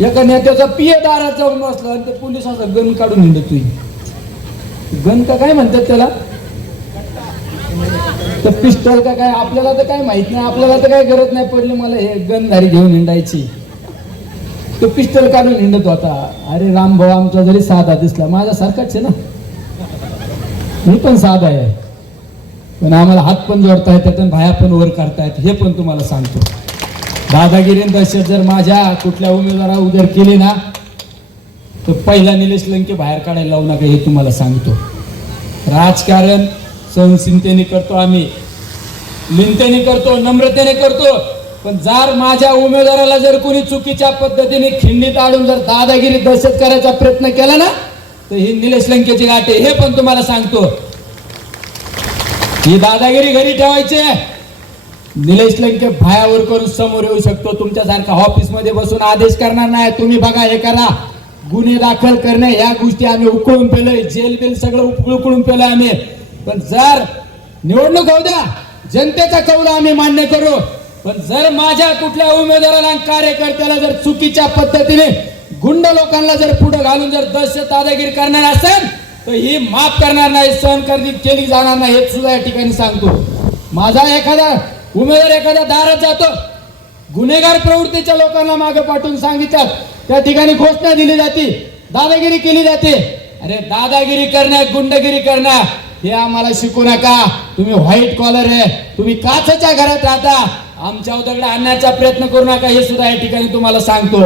एका नेत्याचा पिये दारात जाऊन बसला आणि ते पोलिसाचा गन काढून हिंडतोय. गन का काय म्हणतात त्याला, तर पिस्टल का काय, आपल्याला तर काय माहित नाही. आपल्याला तर काय गरज नाही पडली मला हे गनधारी घेऊन हिंडायची. तो पिस्टल काढून हिंडत होता. अरे राम भाऊ आमचा जरी साधा दिसला, माझा सारखाच आहे ना, मी पण साधा आहे, पण आम्हाला हात पण जोडता येतात आणि भाया पण वर करतायत, हे पण तुम्हाला सांगतो. दादागिरी दहशत जर माझ्या कुठल्या उमेदवारा उदर केली ना, तर पहिला निलेश लंके बाहेर काढायला लावू नका, हे तुम्हाला सांगतो. राजकारण सहनशीलतेने करतो आम्ही, लिंतेने करतो, नम्रतेने करतो. पण जर माझ्या उमेदवाराला जर कोणी चुकीच्या पद्धतीने खिंडीत आणून जर दादागिरी दहशत करायचा प्रयत्न केला ना, तर ही निलेश लंकेची गाठ आहे, हे पण तुम्हाला सांगतो. ही दादागिरी घरी ठेवायची. निलेश लंके भायावर करून समोर येऊ शकतो. तुमच्यासारखा ऑफिस मध्ये बसून आदेश करणार नाही. तुम्ही बघा, हे करा, गुन्हे दाखल करणे या गोष्टी आम्ही उकळून पेलोय, जेल बिल सगळं उकळून पेलोय आम्ही. पण जर निवडणूक होऊ द्या, जनतेचा कौल आम्ही मान्य करू. पण जर माझ्या कुठल्या उमेदवाराला कार्यकर्त्याला जर चुकीच्या पद्धतीने गुंड लोकांना जर पुढे घालून जर दहशत दादागिरी करणार असेल, तर ही माफ करणार नाही, सहन केली जाणार नाही, हे सुद्धा या ठिकाणी सांगतो. माझा एखादा उमेदवार एखाद्या दारात जातो, गुन्हेगार प्रवृत्तीच्या लोकांना मागे पाठवून सांगितलं, त्या ठिकाणी घोषणा दिली जाते, दादागिरी केली जाते. अरे दादागिरी करण्या, गुंडगिरी करण्या हे आम्हाला शिकू नका. तुम्ही व्हाईट कॉलर आहे, तुम्ही काचच्या घरात राहता, आमच्या दगड आणण्याचा प्रयत्न करू नका, हे सुद्धा या ठिकाणी तुम्हाला सांगतो.